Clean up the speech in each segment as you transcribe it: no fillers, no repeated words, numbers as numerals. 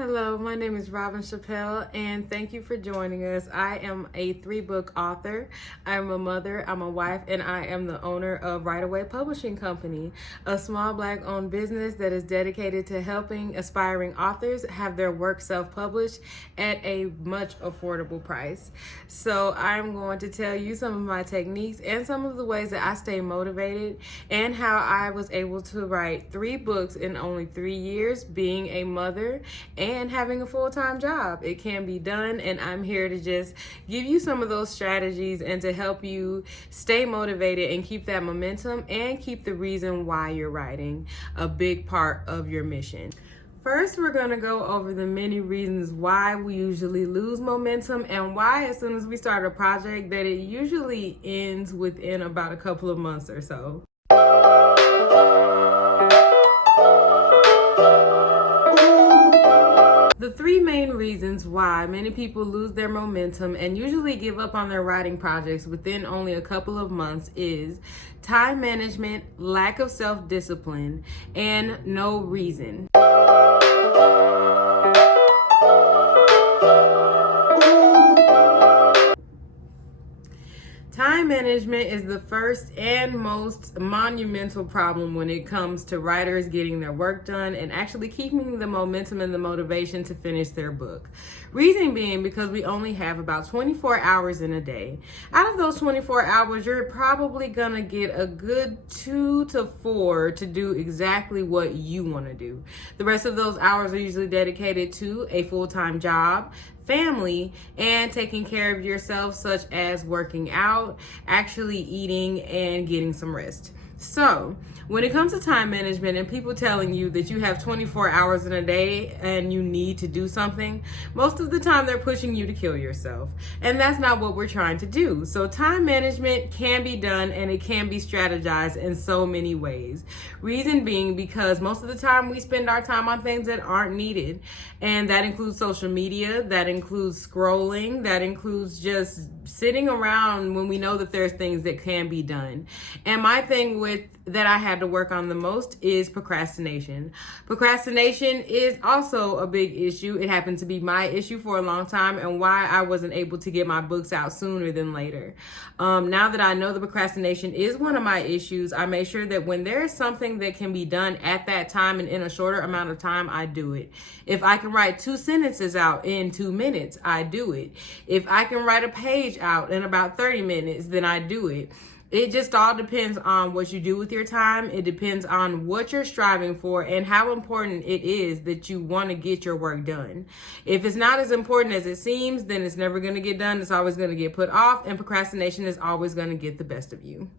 Hello, my name is Robin Chappelle, and thank you for joining us. I am a 3-book author. I'm a mother, I'm a wife, and I am the owner of Right Away Publishing Company, a small Black-owned business that is dedicated to helping aspiring authors have their work self-published at a much affordable price. So I'm going to tell you some of my techniques and some of the ways that I stay motivated and how I was able to write 3 books in only 3 years, being a mother and having a full-time job. It can be done, and I'm here to just give you some of those strategies and to help you stay motivated and keep that momentum and keep the reason why you're writing a big part of your mission. First, we're going to go over the many reasons why we usually lose momentum and why as soon as we start a project that it usually ends within about a couple of months or so. The 3 main reasons why many people lose their momentum and usually give up on their writing projects within only a couple of months is time management, lack of self-discipline, and no reason. Time management is the first and most monumental problem when it comes to writers getting their work done and actually keeping the momentum and the motivation to finish their book. Reason being because we only have about 24 hours in a day. Out of those 24 hours, you're probably gonna get a good 2 to 4 to do exactly what you wanna do. The rest of those hours are usually dedicated to a full-time job, family, and taking care of yourself, such as working out, actually eating, and getting some rest. So when it comes to time management and people telling you that you have 24 hours in a day and you need to do something, most of the time they're pushing you to kill yourself. And that's not what we're trying to do. So time management can be done and it can be strategized in so many ways. Reason being because most of the time we spend our time on things that aren't needed. And that includes social media, that includes scrolling, that includes just sitting around when we know that there's things that can be done. And my thing that I had to work on the most is procrastination. Procrastination is also a big issue. It happened to be my issue for a long time and why I wasn't able to get my books out sooner than later. Now that I know the procrastination is one of my issues, I make sure that when there is something that can be done at that time and in a shorter amount of time, I do it. If I can write 2 sentences out in 2 minutes, I do it. If I can write a page out in about 30 minutes, then I do it. It just all depends on what you do with your time. It depends on what you're striving for and how important it is that you want to get your work done. If it's not as important as it seems, then it's never going to get done. It's always going to get put off, and procrastination is always going to get the best of you.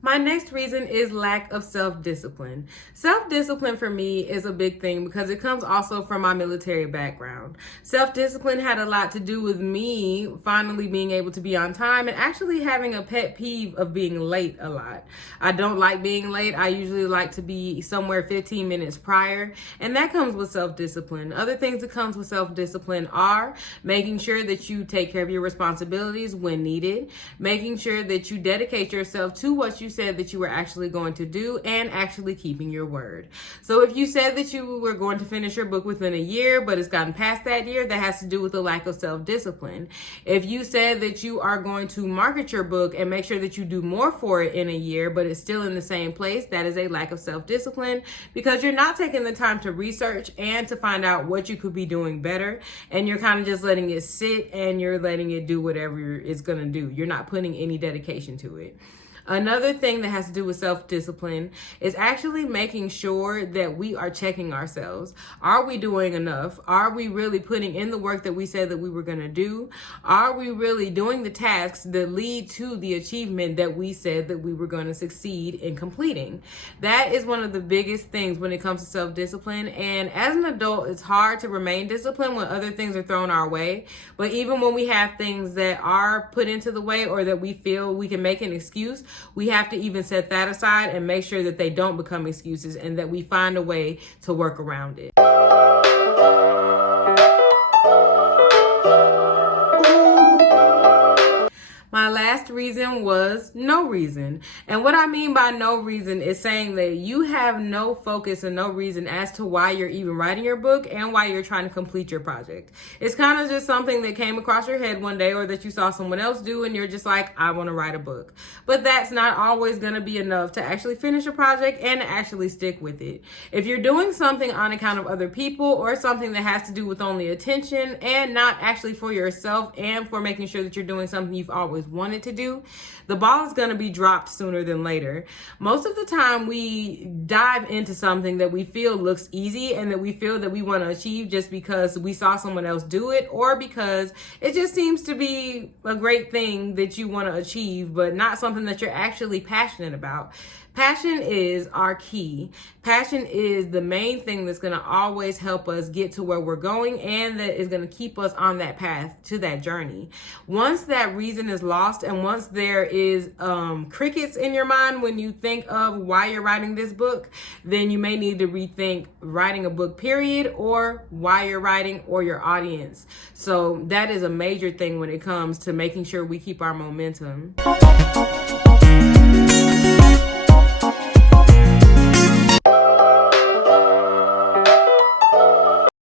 My next reason is lack of self-discipline. Self-discipline for me is a big thing because it comes also from my military background. Self-discipline had a lot to do with me finally being able to be on time and actually having a pet peeve of being late a lot. I don't like being late. I usually like to be somewhere 15 minutes prior, and that comes with self-discipline. Other things that comes with self-discipline are making sure that you take care of your responsibilities when needed, making sure that you dedicate yourself to what you said that you were actually going to do, and actually keeping your word. So if you said that you were going to finish your book within a year, but it's gotten past that year, that has to do with the lack of self-discipline. If you said that you are going to market your book and make sure that you do more for it in a year, but it's still in the same place, that is a lack of self-discipline because you're not taking the time to research and to find out what you could be doing better. And you're kind of just letting it sit and you're letting it do whatever it's going to do. You're not putting any dedication to it. Another thing that has to do with self-discipline is actually making sure that we are checking ourselves. Are we doing enough? Are we really putting in the work that we said that we were going to do? Are we really doing the tasks that lead to the achievement that we said that we were going to succeed in completing? That is one of the biggest things when it comes to self-discipline. And as an adult, it's hard to remain disciplined when other things are thrown our way. But even when we have things that are put into the way or that we feel we can make an excuse, we have to even set that aside and make sure that they don't become excuses and that we find a way to work around it. My last last reason was no reason. And what I mean by no reason is saying that you have no focus and no reason as to why you're even writing your book and why you're trying to complete your project. It's kind of just something that came across your head one day, or that you saw someone else do and you're just like, I want to write a book. But that's not always going to be enough to actually finish a project and actually stick with it. If you're doing something on account of other people, or something that has to do with only attention and not actually for yourself and for making sure that you're doing something you've always wanted to do, the ball is going to be dropped sooner than later. Most of the time we dive into something that we feel looks easy and that we feel that we want to achieve just because we saw someone else do it, or because it just seems to be a great thing that you want to achieve, but not something that you're actually passionate about. Passion is our key. Passion is the main thing that's going to always help us get to where we're going, and that is going to keep us on that path to that journey. Once that reason is lost, and once there is crickets in your mind when you think of why you're writing this book, then you may need to rethink writing a book, period, or why you're writing, or your audience. So that is a major thing when it comes to making sure we keep our momentum.